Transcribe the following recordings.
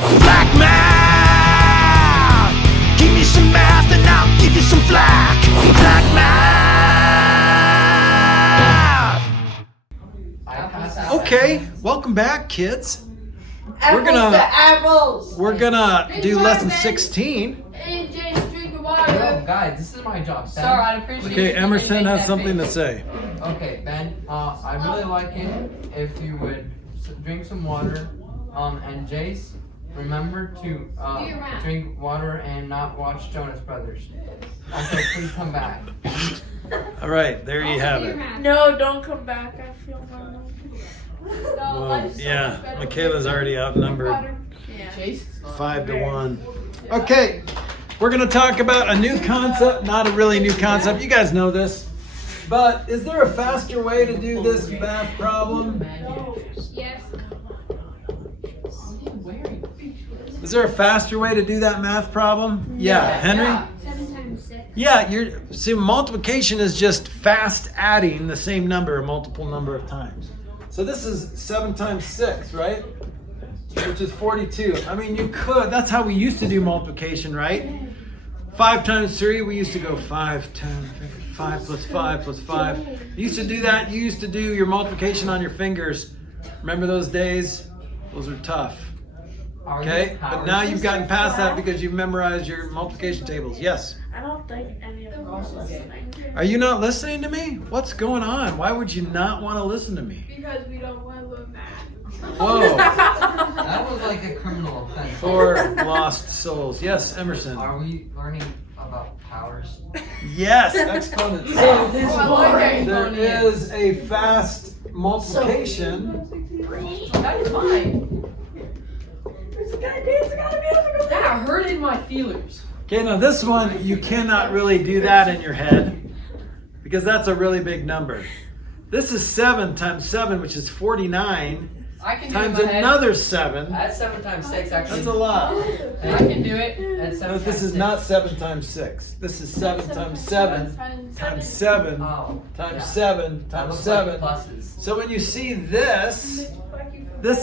Flack math! Give me some math and I'll give you some flack. Flack math! Okay, welcome back, kids. We're gonna do lesson 16. Hey, James, drink your water. Yo, guys, this is my job, Ben. Sorry, I'd appreciate Okay, it. Emerson has something to say. Okay, Ben, I'd really like it if you would drink some water. And Jace, remember to drink water and not watch Jonas Brothers. Okay, please come back. All right, there you have it. No, don't come back. I feel normal. Well, yeah, Michaela's already outnumbered Yeah. 5-1. Okay, we're gonna talk about a new concept, not a really new concept. You guys know this, but is there a faster way to do this math problem? Yes. Is there a faster way to do that math problem? Yeah, Henry? 7 times 6. Yeah, see, multiplication is just fast adding the same number a multiple number of times. So this is 7 times 6, right? Which is 42. I mean, you could, that's how we used to do multiplication, right? 5 times 3, we used to go 5, 10, 5 plus 5 plus 5. You used to do that, you used to do your multiplication on your fingers. Remember those days? Those are tough. Okay, but now you've gotten past that because you've memorized your multiplication tables. Yes? I don't think any of them are listening. Are you not listening to me? What's going on? Why would you not want to listen to me? Because we don't want to learn math. Whoa, That was like a criminal offense. poor lost souls. Yes, Emerson. Are we learning about powers? Yes, exponents. So boring. there is a fast multiplication. That is fine. That hurted my feelers. Okay, now this one, you cannot really do that in your head because that's a really big number. This is 7 times 7, which is 49, I can do times it in my head. another 7. That's 7 times 6, actually. That's a lot. I can do it. That's 7 No, this times is 6. not 7 times 6. This is 7 times 7 times 7 Oh, times yeah. 7 That times looks 7. like pluses. So when you see this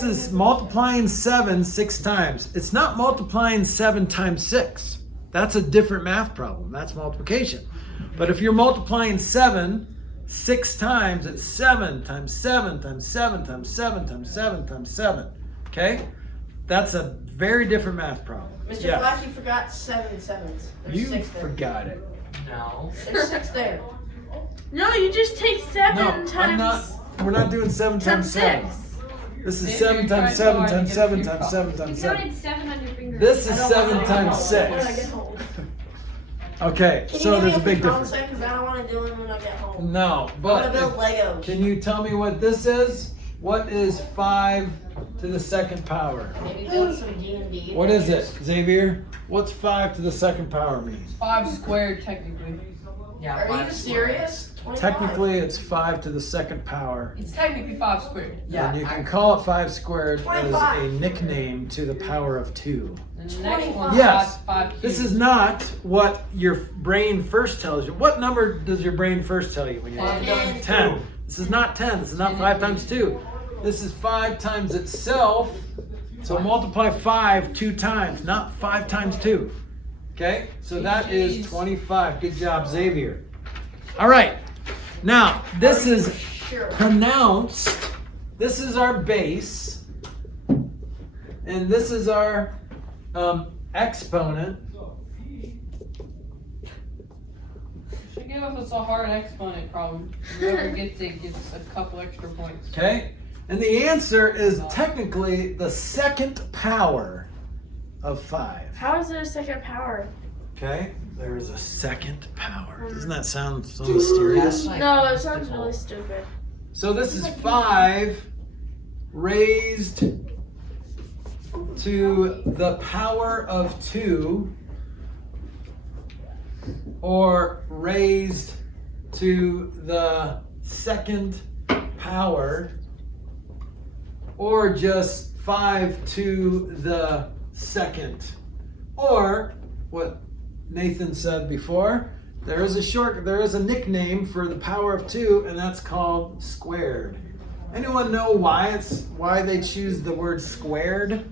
is multiplying 7 6 times. It's not multiplying 7 times 6. That's a different math problem. That's multiplication. But if you're multiplying 7 6 times, it's 7 times 7 times 7 times 7 times 7 times 7. Okay? That's a very different math problem. Mr. Yes. Flack, you forgot 7 sevens. There's You 6 there. forgot it. No. There's 6 there. No, you just take 7 No, times. I'm not. We're not doing 7 times 7. 6. This is You're 7 trying times so 7 hard to times get 7 a few times problems. 7 times You 7. counted 7 on your finger. This is I don't 7 wanna times do them when I get 6. home. Okay, Can so you there's a give me big a few difference. Because I don't want to do them when I get home. No, I want to but build Legos. can you tell me what this is? What is 5 to the second power? Maybe build some D&D. What is it, Xavier? What's 5 to the second power mean? 5 squared, technically. Yeah, Are 5 you squared. serious? 25. Technically, it's 5 to the second power. It's technically 5 squared. Yeah. And you can call it 5 squared as 25. a nickname to the power of 2. And the next one, Yes. 5 cubed. This is not what your brain first tells you. What number does your brain first tell you when you're 10. 10? This is not 10. This is not 5 times 2. This is 5 times itself. So multiply 5 2 times, not 5 times 2. Okay? So that is 25. Good job, Xavier. All right. Now, this is Sure. pronounced. This is our base. And this is our exponent. Should give us a hard exponent problem. Whoever gets it gets a couple extra points. Okay? And the answer is technically the second power of 5. How is there a second power? Okay? There is a second power. Doesn't that sound so mysterious? Like No, it sounds mystical. really stupid. So this is 5 raised to the power of 2, or raised to the second power, or just 5 to the second, or what Nathan said before, there is a nickname for the power of 2, and that's called squared. Anyone know why they choose the word squared?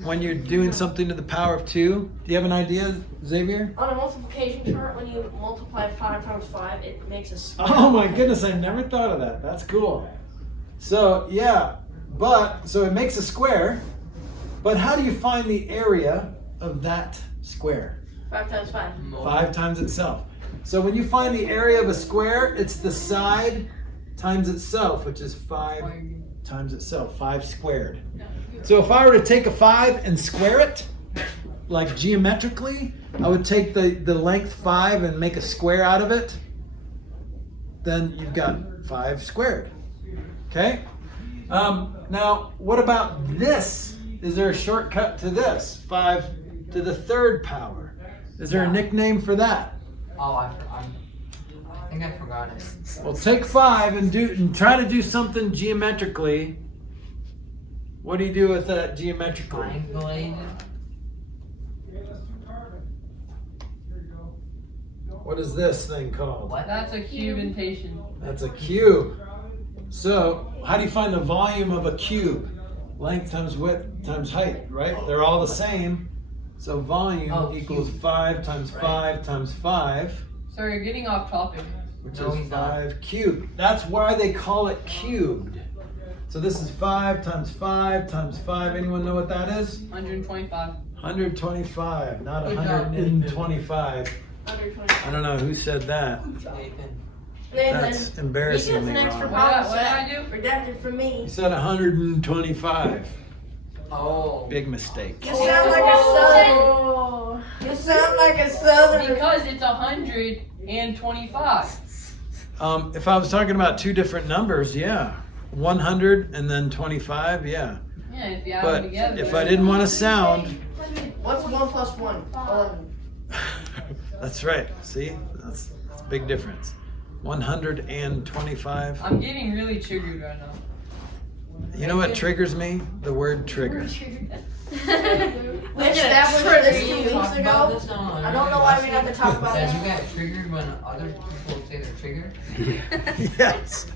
when you're doing something to the power of 2? Do you have an idea, Xavier? On a multiplication chart, when you multiply 5 times 5, it makes a square. Oh my goodness, I never thought of that. That's cool. So yeah, so it makes a square, but how do you find the area of that square? 5 times 5. 5 times itself. So when you find the area of a square, it's the side times itself, which is 5 times itself, 5 squared. So if I were to take a 5 and square it, like geometrically, I would take the length 5 and make a square out of it. Then you've got 5 squared. Okay? Now, what about this? Is there a shortcut to this? 5 to the 3rd power. Is there a nickname for that? Oh, I think I forgot it. Well, take 5 and try to do something geometrically. What do you do with that geometrically? Triangulated. What is this thing called? What? That's a cubentation. That's a cube. So, how do you find the volume of a cube? Length times width times height, right? They're all the same. So volume equals 5 times 5 times 5. So you're getting off topic. Which No, is he's not. 5 cubed. That's why they call it cubed. So this is 5 times 5 times 5. Anyone know what that is? 125. 125, not Good job, 125. I don't know who said that. Nathan. That's embarrassingly He gets an extra wrong. problem What did I set. do? Redacted for me. He said 125. Oh. Big mistake. You sound like a southern. You sound like a southern. Because it's 125. If I was talking about 2 different numbers, yeah. 100 and then 25, yeah. Yeah, if you add But them together. if I didn't want to sound, What's 1 plus 1? 11. that's right. See, that's a big difference. 125. I'm getting really triggered right now. You know what triggers me? The word trigger. We established this 2 weeks Talk about ago. this on I don't know why we have to talk about That you that. got triggered when other people say they're triggered? Yes.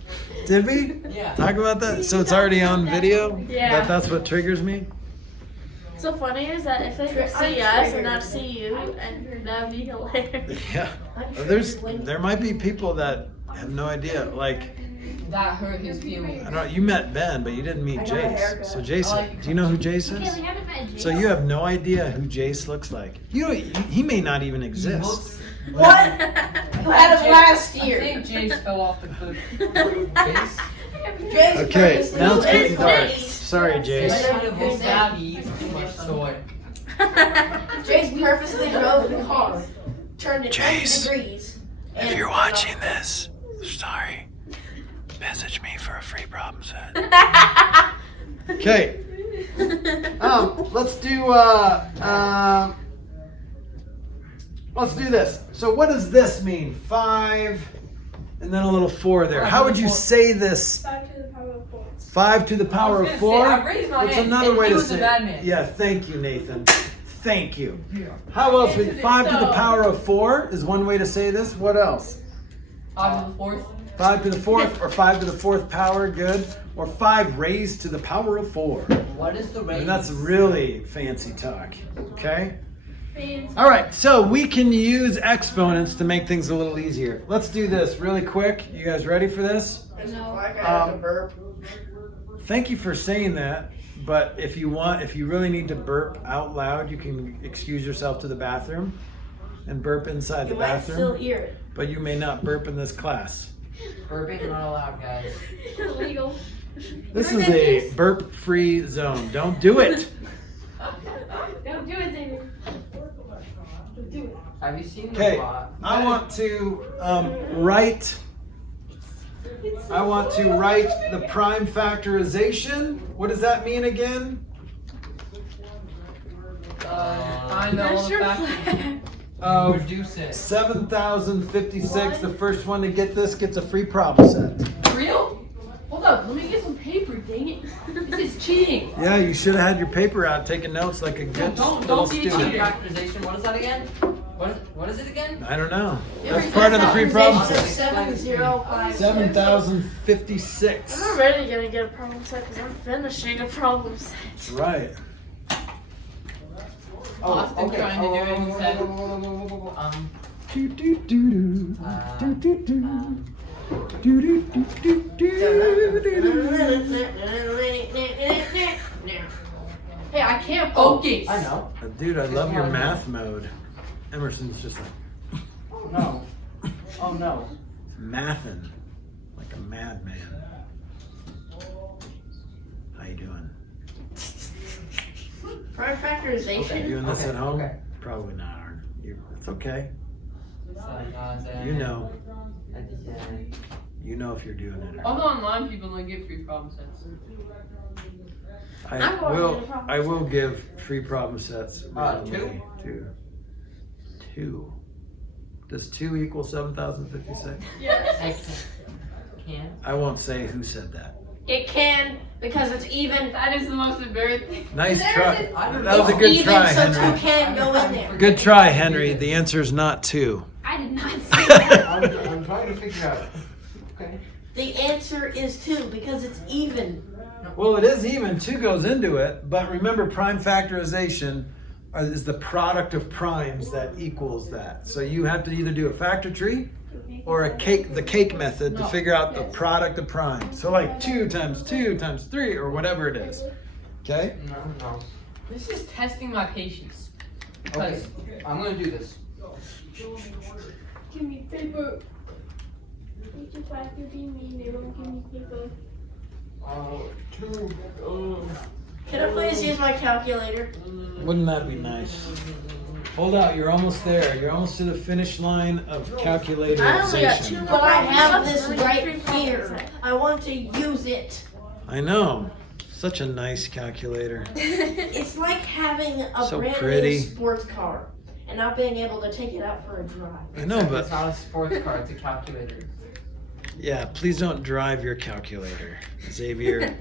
Did we Yeah. talk about that? So it's already on video? Yeah. That's what triggers me? So funny is that if they could see us and not see you, and that'd be hilarious. Yeah. There might be people that have no idea. Like, That hurt his feelings. I don't know, you met Ben, but you didn't meet I got a Jace. haircut. So Jace, do you know who Jace is? haven't met So you have no idea who Jace looks like. He may not even exist. What? You had him last I year. think Jace fell off the cliff. Jace? Jace Okay, purposely- now it's Who getting is dark. Jace? Sorry, Jace Jace. kind of looks like he eats too much soy. Jace purposely drove the car, turned it Jace, 90 degrees. If and- you're watching this, sorry. Message me for a free problem set. Okay. Let's do this. So what does this mean? 5 and then a little 4 there. How would you say this? 5 to the power of 4. 5 to the power of 4? I raised my It's hand, another and way he to was say a bad man. Yeah, thank you, Nathan. Thank you. How else would 5 to the power of 4 is one way to say this. What else? 5 to the 4th. 5 to the 4th or 5 to the 4th power, good. Or 5 raised to the power of 4. What is the raise? And that's really fancy talk, okay? All right, so we can use exponents to make things a little easier. Let's do this really quick. You guys ready for this? Like I have to burp. Thank you for saying that, but if you really need to burp out loud, you can excuse yourself to the bathroom and burp inside You the might still bathroom, hear it. but you may not burp in this class. Burping not allowed, guys. Illegal. This is a burp-free zone. Don't do it. Don't do it, Xavier. Don't do it. Have you seen the Okay, plot? I want to write the prime factorization. What does that mean again? Find all That's the your factors. flag. Of Reduce it. 7,056. The first one to get this gets a free problem set. Real? Hold up, let me get some paper, dang it. This is cheating. Yeah, you should have had your paper out taking notes like a good Don't little be a student. cheater. Factorization, what is that again? What is it again? I don't know. You That's ever part of did the free problem factorization set. of 7056? 7,056. I'm already gonna get a problem set because I'm finishing a problem set. That's right. Austin trying to do it instead. Do do do do do do do. Do do do do do do. Hey, I can't focus. I know. Dude, I love your math mode. Emerson's just like Oh no. Oh no. mathin', like a madman. How you doing? Prime factorization. You doing this Okay, at home? okay. Probably not. It's okay. You You know. You know if you're doing it. Or Although not. online people don't get free problem sets. I'm going to do the problem I will give free problem sets. randomly two? to 2. Does 2 equal 7,056? Yes. Can. I won't say who said that. It can because it's even. That is the most embarrassing. Nice There's try. a- That was a It's good even, try, so 2 Henry. can go in there. Good try, Henry. The answer is not 2. I did not say that. I'm trying to figure out. Okay. The answer is 2 because it's even. Well, it is even. 2 goes into it, but remember, prime factorization is the product of primes that equals that. So you have to either do a factor tree or the cake method to figure out the product of primes. So like 2 times 2 times 3 or whatever it is. Okay? No. This is testing my patience. Okay. I'm gonna do this. Give me paper. They just like to be mean. They won't give me paper. 2. Can I please use my calculator? Wouldn't that be nice? Hold out. You're almost there. You're almost to the finish line of I only got 2 calculatorization. more. But I have problems. this right here. I want to use it. I know. Such a nice calculator. It's like having a So brand pretty. new sports car and not being able to take it out for a drive. I know, It's but not a sports car, it's a calculator. yeah, please don't drive your calculator, Xavier.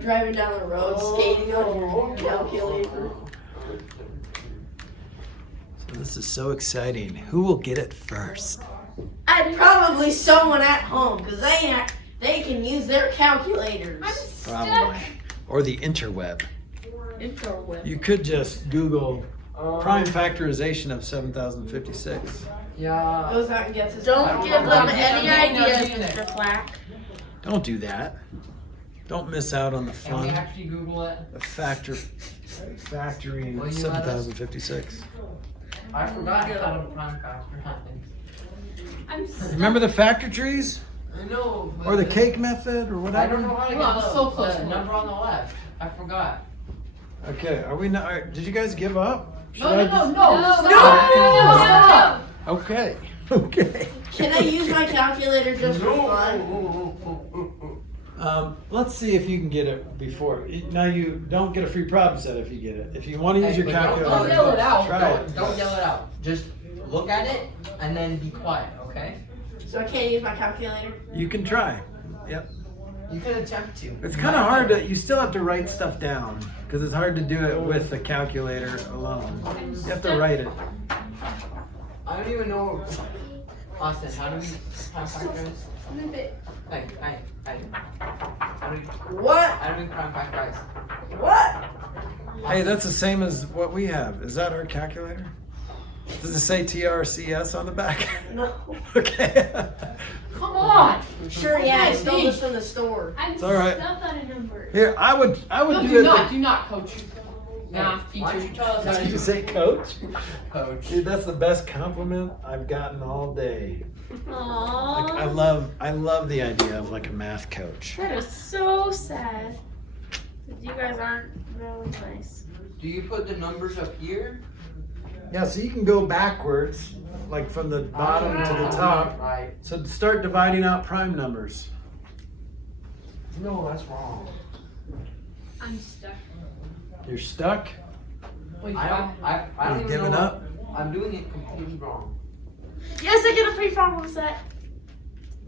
Driving down the road, skating on your calculator. So this is so exciting. Who will get it first? Probably someone at home because they can use their calculators. Probably. Or the interweb. Interweb. You could just Google prime factorization of 7,056. Yeah. Goes out and gets his. Don't give them any I'm ideas, doing it. Mr. Flack. Don't do that. Don't miss out on the Can we fun actually Google it? of factoring Will you let us? 7,056. I forgot how to prime factor I'm stuck. Remember the factor trees? I know. Or the cake method or I whatever? don't know how to Well, get so close. the number on the left. I forgot. Okay, are we not? Did you guys give up? Should No, I no, just- no, No, stop. Okay. Okay. Can I use my calculator just for fun? Let's see if you can get it before. Now you don't get a free problem set if you get it. If you want to use your Hey, but calculator, don't yell it out. try it. Don't yell it out. Just look at it and then be quiet, okay? So I can't use my calculator? You can try. Yep. You can attempt to. It's kind of hard to. You still have to write stuff down because it's hard to do it with the calculator alone. You have to write it. I don't even know. Austin, how do we prime factorize? Move it. Hey. How do What? we prime factorize? What? Hey, that's the same as what we have. Is that our calculator? Does it say TRCS on the back? No. Okay. Come on. Sure, yeah, I stole this from the store. I'm It's all right. stuck on a number. Here, I would No, do do it. not, do not, coach. Nah, Why don't you teacher. tell us how to Did you do say coach? coach? Dude, that's the best compliment I've gotten all day. Aww. Like, I love the idea of like a math coach. That is so sad. That you guys aren't really nice. Do you put the numbers up here? Yeah, so you can go backwards, like from the bottom to the top. Right. So start dividing out prime numbers. No, that's wrong. I'm stuck. You're stuck? Wait, I don't You even giving know. up? I'm doing it completely wrong. Yes, I get a free problem set.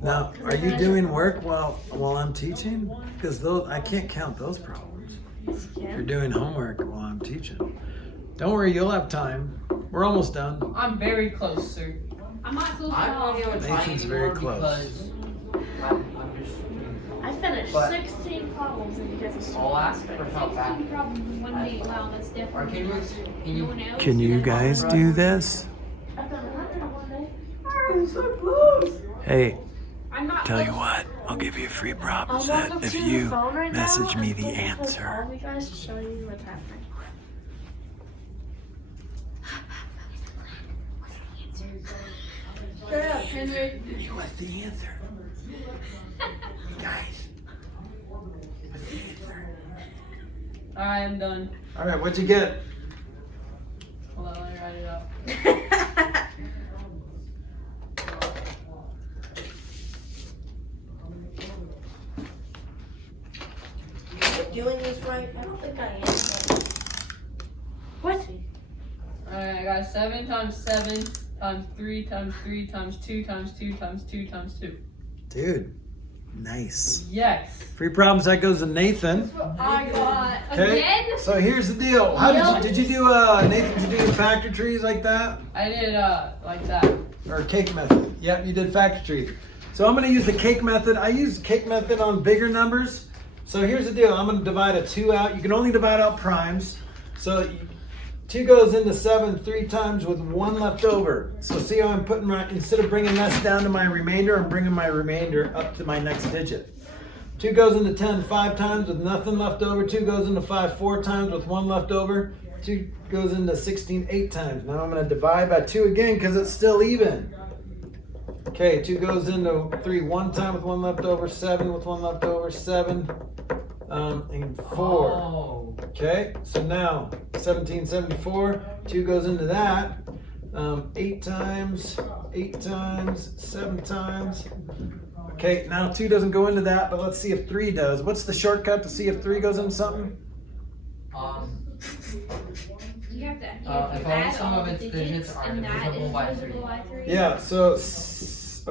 Now, are you doing work while I'm teaching? Because those I can't count those problems. You're doing homework while I'm teaching. Don't worry, you'll have time. We're almost done. I'm very close, sir. I'm not close at I'm all. not even trying Nathan's very anymore close. because I'm just. I finished But- 16 problems and you guys are so I'll ask for help back. 16 problems in 1 I Wow, that's Or definitely. Can you guys do this? I've done 100 on one day. I'm so close. Hey, I'm not. tell you what, I'll give you a free problem I'll set walk up if to the you phone right message now me and the take all answer. of you guys to show you what's happening. Shut up, Henry. What's the answer? Guys. Alright, I'm done. All right, what'd you get? Hold on, let me write it out. Doing this right? I don't think I am. What? Alright, I got 7 times 7 times 3 times 3 times 2 times 2 times 2 times 2. Dude, nice. Yes. Free problems, that goes to Nathan. I got Okay. again. So here's the deal. How did you do, Nathan, did you do factor trees like that? I did like that. Or cake method? Yep, you did factor trees. So I'm gonna use the cake method. I use cake method on bigger numbers. So here's the deal. I'm gonna divide a 2 out. You can only divide out primes. So 2 goes into 7 3 times with 1 left over. So see how I'm putting my, instead of bringing this down to my remainder, I'm bringing my remainder up to my next digit. 2 goes into 10 5 times with nothing left over. 2 goes into 5 4 times with 1 left over. 2 goes into 16 8 times. Now I'm going to divide by 2 again because it's still even. Okay, 2 goes into 3 1 time with 1 left over. 7 with 1 left over. 7 and 4. Oh. Okay, so now 1774. 2 goes into that. 8 times, 8 times, 7 times. Okay, now 2 doesn't go into that, but let's see if 3 does. What's the shortcut to see if 3 goes into something? You have to. If only some of its digits are and that divisible is by divisible 3. by 3. Yeah, so,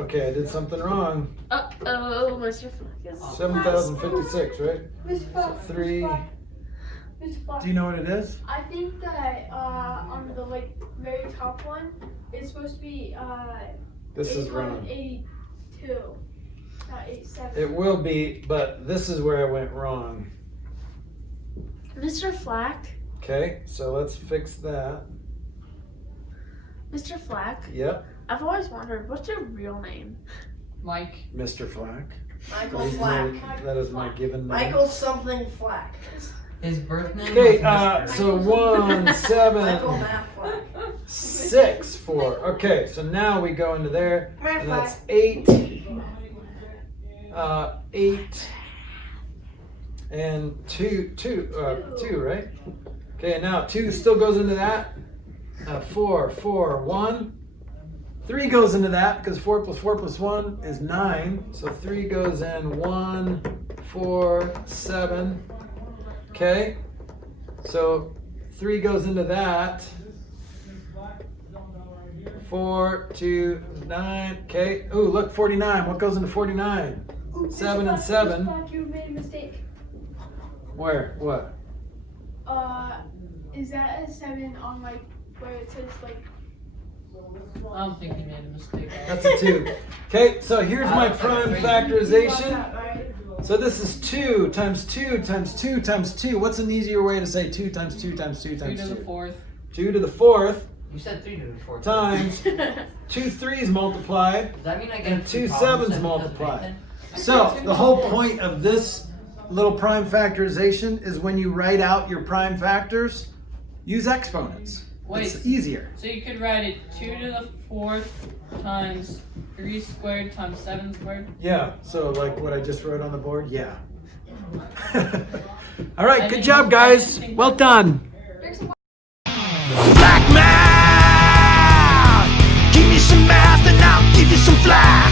okay, I did something wrong. Uh-oh, Mr. Flack is 7,056, right? Mr. Flack, 3, Mr. Flack. do you know what it is? I think that on the very top one, it's supposed to be This is wrong. 82, not 87. It will be, but this is where I went wrong. Mr. Flack, Okay, so let's fix that. Mr. Flack, Yep, I've always wondered, what's your real name? Mike. Mr. Flack. Michael That is Flack. that is my given name. Michael something Flack. His birth name Okay, was Mr. so 1, 7, Michael Matt Flack. 6, 4. Okay, so now we go into there, and that's 8, 8, and 2, right? Okay, now 2 still goes into that. 4, 4, 1. 3 goes into that because 4 plus 4 plus 1 is 9. So 3 goes in 1, 4, 7. Okay, so 3 goes into that. 4, 2, 9. Okay. Ooh, look, 49. What goes into 49? 7 and 7. Mr. Flack, you made a mistake. Where? What? Is that a 7 on where it says I don't think he made a mistake. That's a 2. Okay, so here's my prime you got factorization. that, right? So this is 2 times 2 times 2 times 2. What's an easier way to say 2 times 2 times 2 3 times to the 2? 4th. 2 to the 4th You said 3 to the 4th. times 2 3's multiplied. Does that mean I get And 2 problems 7's that multiplied. doesn't make So the whole point of this little prime factorization is when you write out your prime factors, use exponents. Wait. It's easier. So you could write it 2 to the 4th times 3 squared times 7 squared. Yeah, so like what I just wrote on the board, yeah. All right, good job, guys. Well done. Black man, give me some math and I'll give you some flack.